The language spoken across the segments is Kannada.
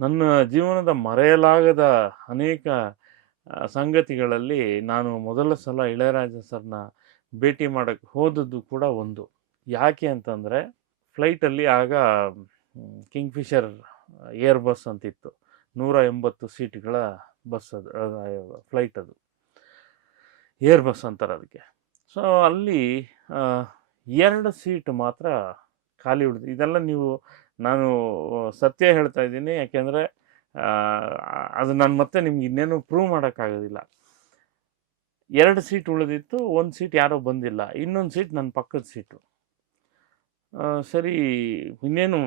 ನನ್ನ ಜೀವನದ ಮರೆಯಲಾಗದ ಅನೇಕ ಸಂಗತಿಗಳಲ್ಲಿ ನಾನು ಮೊದಲ ಸಲ ಇಳೆಯರಾಜ ಸರ್ನ ಭೇಟಿ ಮಾಡೋಕ್ಕೆ ಹೋದದ್ದು ಕೂಡ ಒಂದು. ಯಾಕೆ ಅಂತಂದರೆ, ಫ್ಲೈಟಲ್ಲಿ ಆಗ ಕಿಂಗ್ ಫಿಶರ್ ಏರ್ ಬಸ್ ಅಂತಿತ್ತು. ನೂರ ಎಂಬತ್ತು ಸೀಟ್ಗಳ ಬಸ್ ಅದು ಫ್ಲೈಟ್ ಅದು. ಏರ್ ಬಸ್ ಅಂತಾರೆ ಅದಕ್ಕೆ. ಸೊ, ಅಲ್ಲಿ ಎರಡು ಸೀಟ್ ಮಾತ್ರ ಖಾಲಿ ಉಳಿದು ಇದೆಲ್ಲ ನೀವು ನಾನು ಸತ್ಯ ಹೇಳ್ತಾ ಇದ್ದೀನಿ. ಯಾಕೆಂದರೆ ಅದು ನಾನು ಮತ್ತೆ ನಿಮ್ಗೆ ಇನ್ನೇನು ಪ್ರೂವ್ ಮಾಡೋಕ್ಕಾಗೋದಿಲ್ಲ. ಎರಡು ಸೀಟ್ ಉಳಿದಿತ್ತು, ಒಂದು ಸೀಟ್ ಯಾರೋ ಬಂದಿಲ್ಲ. ಇನ್ನೊಂದು ಸೀಟ್ ನನ್ನ ಪಕ್ಕದ ಸೀಟು ಸರಿ, ಇನ್ನೇನು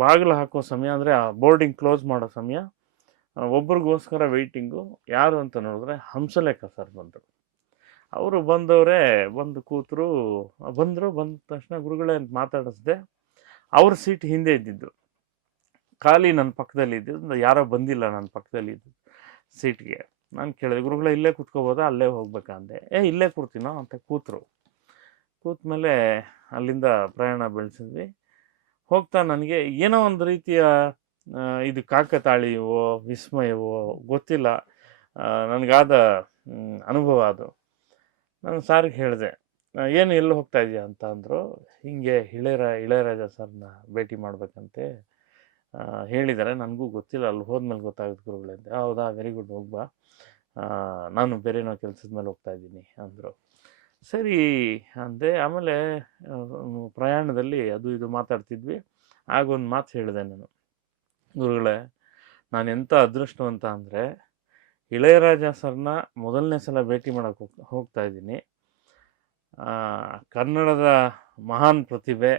ಬಾಗಿಲು ಹಾಕೋ ಸಮಯ ಅಂದರೆ, ಆ ಬೋರ್ಡಿಂಗ್ ಕ್ಲೋಸ್ ಮಾಡೋ ಸಮಯ. ಒಬ್ರಿಗೋಸ್ಕರ ವೆಯ್ಟಿಂಗು ಯಾರು ಅಂತ ನೋಡಿದ್ರೆ, ಹಂಸಲೇಖ ಸರ್ ಬಂದರು. ಅವರು ಬಂದವರೇ, ಬಂದು ಕೂತರು, ಬಂದರು, ಬಂದ ತಕ್ಷಣ ಗುರುಗಳೇ ಅಂತ ಮಾತಾಡಿಸ್ದೆ. ಅವ್ರ ಸೀಟ್ ಹಿಂದೆ ಇದ್ದಿದ್ದು. ಖಾಲಿ ನನ್ನ ಪಕ್ಕದಲ್ಲಿ ಇದ್ದಿದ್ದು ಯಾರೋ ಬಂದಿಲ್ಲ ನನ್ನ ಪಕ್ಕದಲ್ಲಿ ಇದ್ದು ಸೀಟ್ಗೆ. ನಾನು ಕೇಳಿದೆ, ಗುರುಗಳೇ, ಇಲ್ಲೇ ಕೂತ್ಕೋಬೋದಾ? ಅಲ್ಲೇ ಹೋಗ್ಬೇಕಂದೆ ಏ, ಇಲ್ಲೇ ಕೂರ್ತೀನೋ? ಅಂತ ಕೂತರು. ಕೂತ್ಮೇಲೆ ಅಲ್ಲಿಂದ ಪ್ರಯಾಣ ಬೆಳೆಸಿದ್ವಿ. ಹೋಗ್ತಾ ನನಗೆ ಏನೋ ಒಂದು ರೀತಿಯ ಇದು ಕಾಕತಾಳಿಯವೋ, ವಿಸ್ಮಯವೋ ಗೊತ್ತಿಲ್ಲ. ನನಗಾದ ಅನುಭವ ಅದು. ನಾನು ಸಾರಿಗೆ ಹೇಳಿದೆ ಏನು ಎಲ್ಲಿ ಹೋಗ್ತಾ ಇದೆಯಾ? ಅಂತ ಅಂದರು. ಹೀಗೆ ಇಳೆಯರ ಇಳೆಯರಾಜ ಸರ್ನ ಭೇಟಿ ಮಾಡಬೇಕಂತೆ. ಹೇಳಿದ್ದಾರೆ ನನಗೂ ಗೊತ್ತಿಲ್ಲ. ಅಲ್ಲಿ ಹೋದ್ಮೇಲೆ ಗೊತ್ತಾಗುತ್ತೆ ಗುರುಗಳಂತೆ ಹೌದಾ, ವೆರಿ ಗುಡ್. ಹೋಗ್ಬಾ ನಾನು ಬೇರೆನೋ ಕೆಲಸದ ಮೇಲೆ ಹೋಗ್ತಾ ಇದ್ದೀನಿ, ಅಂದರು. ಸರಿ ಅಂದೆ. ಆಮೇಲೆ ಪ್ರಯಾಣದಲ್ಲಿ ಅದು ಇದು ಮಾತಾಡ್ತಿದ್ವಿ. ಆಗ ಒಂದು ಮಾತು ಹೇಳಿದೆ ನಾನು. ಗುರುಗಳೇ, ನಾನು ಎಂಥ ಅದೃಷ್ಟವಂತ ಅಂದರೆ ಇಳೆಯರಾಜ ಸರ್ನ ಮೊದಲನೇ ಸಲ ಭೇಟಿ ಮಾಡೋಕ್ಕೆ ಹೋಗ್, ಹೋಗ್ತಾ ಇದ್ದೀನಿ. ಕನ್ನಡದ ಮಹಾನ್ ಪ್ರತಿಭೆ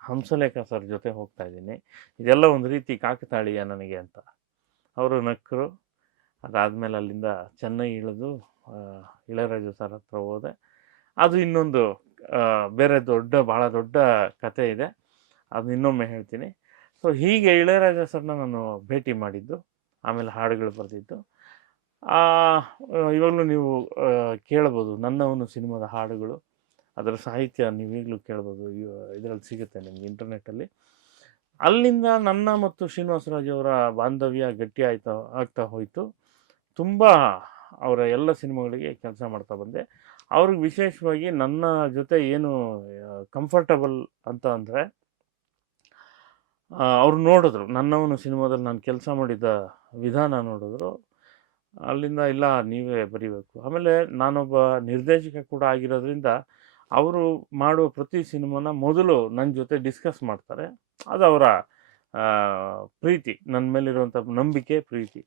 ಹಂಸಲೇಖ ಸರ್ ಜೊತೆ ಹೋಗ್ತಾ ಇದ್ದೀನಿ. ಇದೆಲ್ಲ ಒಂದು ರೀತಿ ಕಾಕತಾಳೀಯ ನನಗೆ ಅಂತ. ಅವರು ನಕ್ಕರು ಅದಾದಮೇಲೆ ಅಲ್ಲಿಂದ ಚೆನ್ನೈ ಇಳಿದು ಇಳೆಯರಾಜ ಸರ್ ಹತ್ರ ಹೋದೆ. ಅದು ಇನ್ನೊಂದು ಬೇರೆ ದೊಡ್ಡ ಭಾಳ ದೊಡ್ಡ ಕತೆ ಇದೆ. ಅದು ಇನ್ನೊಮ್ಮೆ ಹೇಳ್ತೀನಿ. ಸೊ ಹೀಗೆ ಇಳೆಯರಾಜ ಸರ್ನ ನಾನು ಭೇಟಿ ಮಾಡಿದ್ದು. ಆಮೇಲೆ ಹಾಡುಗಳು ಬರೆದಿದ್ದು. ಇವಾಗಲೂ ನೀವು ಕೇಳ್ಬೋದು. ನನ್ನ ನನ್ನವನು ಸಿನಿಮಾದ ಹಾಡುಗಳು. ಅದರ ಸಾಹಿತ್ಯ ನೀವು ಈಗಲೂ ಕೇಳ್ಬೋದು ಇದರಲ್ಲಿ ಸಿಗುತ್ತೆ ನಿಮ್ಗೆ ಇಂಟರ್ನೆಟ್ಟಲ್ಲಿ ಅಲ್ಲಿಂದ ನನ್ನ ಮತ್ತು ಶ್ರೀನಿವಾಸರಾಜ್ ಅವರ ಬಾಂಧವ್ಯ ಗಟ್ಟಿ ಆಯ್ತಾ, ಆಗ್ತಾ ಹೋಯಿತು. ತುಂಬ ಅವರ ಎಲ್ಲ ಸಿನಿಮಾಗಳಿಗೆ ಕೆಲಸ ಮಾಡ್ತಾ ಬಂದೆ. ಅವ್ರಿಗೆ ವಿಶೇಷವಾಗಿ ನನ್ನ ಜೊತೆ ಏನು ಕಂಫರ್ಟಬಲ್ ಅಂತ ಅಂದರೆ ಅವ್ರು ನೋಡಿದ್ರು. ನನ್ನವನು ಸಿನಿಮಾದಲ್ಲಿ ನಾನು ಕೆಲಸ ಮಾಡಿದ ವಿಧಾನ ನೋಡಿದ್ರು. ಅಲ್ಲಿಂದ, ಇಲ್ಲ, ನೀವೇ ಬರೀಬೇಕು. ಆಮೇಲೆ ನಾನೊಬ್ಬ ನಿರ್ದೇಶಕ ಕೂಡ ಆಗಿರೋದ್ರಿಂದ ಅವರು ಮಾಡುವ ಪ್ರತಿ ಸಿನಿಮಾನ ಮೊದಲು ನನ್ನ ಜೊತೆ ಡಿಸ್ಕಸ್ ಮಾಡ್ತಾರೆ. ಅದು ಅವರ ಪ್ರೀತಿ ನನ್ನ ಮೇಲಿರುವಂಥ ನಂಬಿಕೆ, ಪ್ರೀತಿ.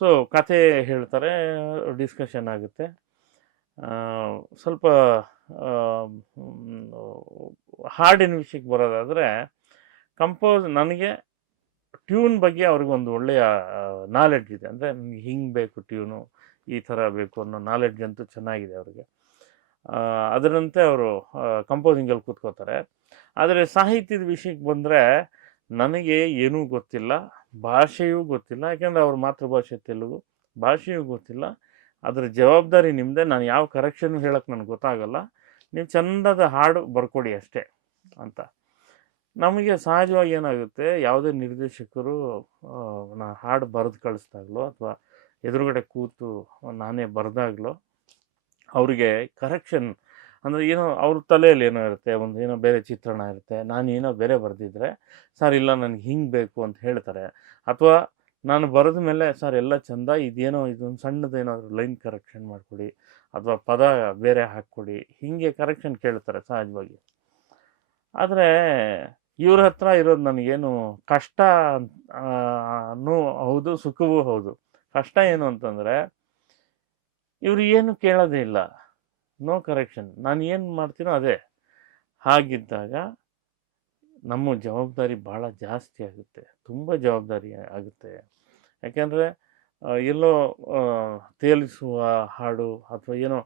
ಸೊ ಕತೆ ಹೇಳ್ತಾರೆ ಡಿಸ್ಕಷನ್ ಆಗುತ್ತೆ. ಸ್ವಲ್ಪ ಹಾಡಿನ ವಿಷಯಕ್ಕೆ ಬರೋದಾದರೆ ಕಂಪೋಸ್ ನನಗೆ ಟ್ಯೂನ್ ಬಗ್ಗೆ ಅವ್ರಿಗೊಂದು ಒಳ್ಳೆಯ ನಾಲೆಡ್ಜ್ ಇದೆ. ಅಂದರೆ ಹಿಂಗೆ ಬೇಕು ಟ್ಯೂನು ಈ ಥರ ಬೇಕು ಅನ್ನೋ ನಾಲೆಡ್ಜ್ ಅಂತೂ ಚೆನ್ನಾಗಿದೆ ಅವ್ರಿಗೆ. ಅದರಂತೆ ಅವರು ಕಂಪೋಸಿಂಗಲ್ಲಿ ಕೂತ್ಕೋತಾರೆ ಆದರೆ ಸಾಹಿತ್ಯದ ವಿಷಯಕ್ಕೆ ಬಂದರೆ ನನಗೆ ಏನೂ ಗೊತ್ತಿಲ್ಲ, ಭಾಷೆಯೂ ಗೊತ್ತಿಲ್ಲ, ಯಾಕೆಂದರೆ ಅವ್ರ ಮಾತೃಭಾಷೆ ತೆಲುಗು, ಭಾಷೆಯೂ ಗೊತ್ತಿಲ್ಲ. ಅದರ ಜವಾಬ್ದಾರಿ ನಿಮ್ಮದೇ ನಾನು ಯಾವ ಕರೆಕ್ಷನ್ ಹೇಳಕ್ಕೆ ನನಗೆ ಗೊತ್ತಾಗಲ್ಲ. ನೀವು ಚಂದದ ಹಾಡು ಬರ್ಕೊಡಿ ಅಷ್ಟೇ ಅಂತ. ನಮಗೆ ಸಹಜವಾಗಿ ಏನಾಗುತ್ತೆ, ಯಾವುದೇ ನಿರ್ದೇಶಕರು ನಾ ಹಾಡು ಬರೆದು ಕಳಿಸ್ದಾಗ್ಲೋ ಅಥವಾ ಎದುರುಗಡೆ ಕೂತು ನಾನೇ ಬರೆದಾಗ್ಲೋ ಅವರಿಗೆ ಕರೆಕ್ಷನ್ ಅಂದರೆ ಏನೋ ಅವ್ರ ತಲೆಯಲ್ಲಿ ಏನೋ ಇರುತ್ತೆ, ಒಂದು ಏನೋ ಬೇರೆ ಚಿತ್ರಣ ಇರುತ್ತೆ, ನಾನು ಏನೋ ಬೇರೆ ಬರೆದಿದ್ರೆ, ಸರ್ ಇಲ್ಲ, ನನಗೆ ಹಿಂಗೆ ಬೇಕು ಅಂತ ಹೇಳ್ತಾರೆ. ಅಥವಾ ನಾನು ಬರೆದ ಮೇಲೆ, ಸರ್ ಎಲ್ಲ ಚಂದ, ಇದೇನೋ ಇದೊಂದು ಸಣ್ಣದೇನಾದರೂ ಲೈನ್ ಕರೆಕ್ಷನ್ ಮಾಡಿಕೊಡಿ, ಅಥವಾ ಪದ ಬೇರೆ ಹಾಕ್ಕೊಡಿ. ಹೀಗೆ ಕರೆಕ್ಷನ್ ಕೇಳ್ತಾರೆ ಸಹಜವಾಗಿ. ಆದರೆ ಇವ್ರ ಹತ್ರ ಇರೋದು ನನಗೇನು ಕಷ್ಟ ಹೌದು, ಸುಖವೂ ಹೌದು. ಕಷ್ಟ ಏನು ಅಂತಂದರೆ ಇವರು ಏನು ಕೇಳೋದೇ ಇಲ್ಲ. ನೋ ಕರೆಕ್ಷನ್ ನಾನು ಏನು ಮಾಡ್ತೀನೋ ಅದೇ. ಹಾಗಿದ್ದಾಗ ನಮ್ಮ ಜವಾಬ್ದಾರಿ ಭಾಳ ಜಾಸ್ತಿ ಆಗುತ್ತೆ. ತುಂಬ ಜವಾಬ್ದಾರಿ ಆಗುತ್ತೆ. ಯಾಕೆಂದರೆ ಎಲ್ಲೋ ತೇಲಿಸುವ ಹಾಡು ಅಥವಾ ಏನೋ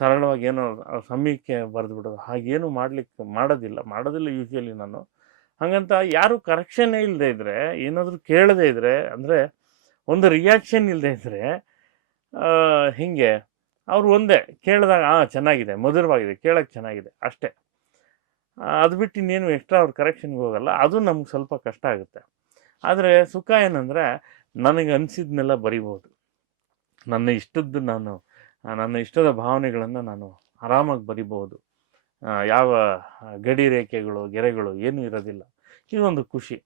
ಸರಳವಾಗಿ ಏನೋ ಸಮಯಕ್ಕೆ ಬರೆದು ಬಿಡೋದು, ಹಾಗೇನು ಮಾಡಲಿಕ್ಕೆ ಮಾಡೋದಿಲ್ಲ. ಮಾಡೋದಿಲ್ಲ ಯೂಶ್ವಲಿ ನಾನು. ಹಾಗಂತ ಯಾರು ಕರೆಕ್ಷನ್ನೇ ಇಲ್ಲದೆ ಇದ್ದರೆ ಏನಾದರೂ ಕೇಳದೇ ಇದ್ದರೆ ಅಂದರೆ ಒಂದು ರಿಯಾಕ್ಷನ್ ಇಲ್ಲದೆ ಇದ್ದರೆ ಹೀಗೆ. ಅವರು ಒಂದೇ, ಕೇಳಿದಾಗ ಹಾಂ ಚೆನ್ನಾಗಿದೆ, ಮಧುರವಾಗಿದೆ ಕೇಳೋಕ್ಕೆ ಚೆನ್ನಾಗಿದೆ, ಅಷ್ಟೇ. ಅದು ಬಿಟ್ಟು ಇನ್ನೇನು ಎಕ್ಸ್ಟ್ರಾ ಅವ್ರ ಕರೆಕ್ಷನ್ಗೆ ಹೋಗಲ್ಲ, ಅದು ನಮ್ಗೆ ಸ್ವಲ್ಪ ಕಷ್ಟ ಆಗುತ್ತೆ. ಆದರೆ ಸುಖ ಏನಂದರೆ, ನನಗೆ ಅನಿಸಿದ್ನೆಲ್ಲ ಬರಿಬೋದು. ನನ್ನ ಇಷ್ಟದ ನಾನು ನನ್ನ ಇಷ್ಟದ ಭಾವನೆಗಳನ್ನು ನಾನು ಆರಾಮಾಗಿ ಬರಿಬೋದು. ಯಾವ ಗಡಿ ರೇಖೆಗಳು, ಗೆರೆಗಳು ಏನೂ ಇರೋದಿಲ್ಲ. ಇದೊಂದು ಖುಷಿ.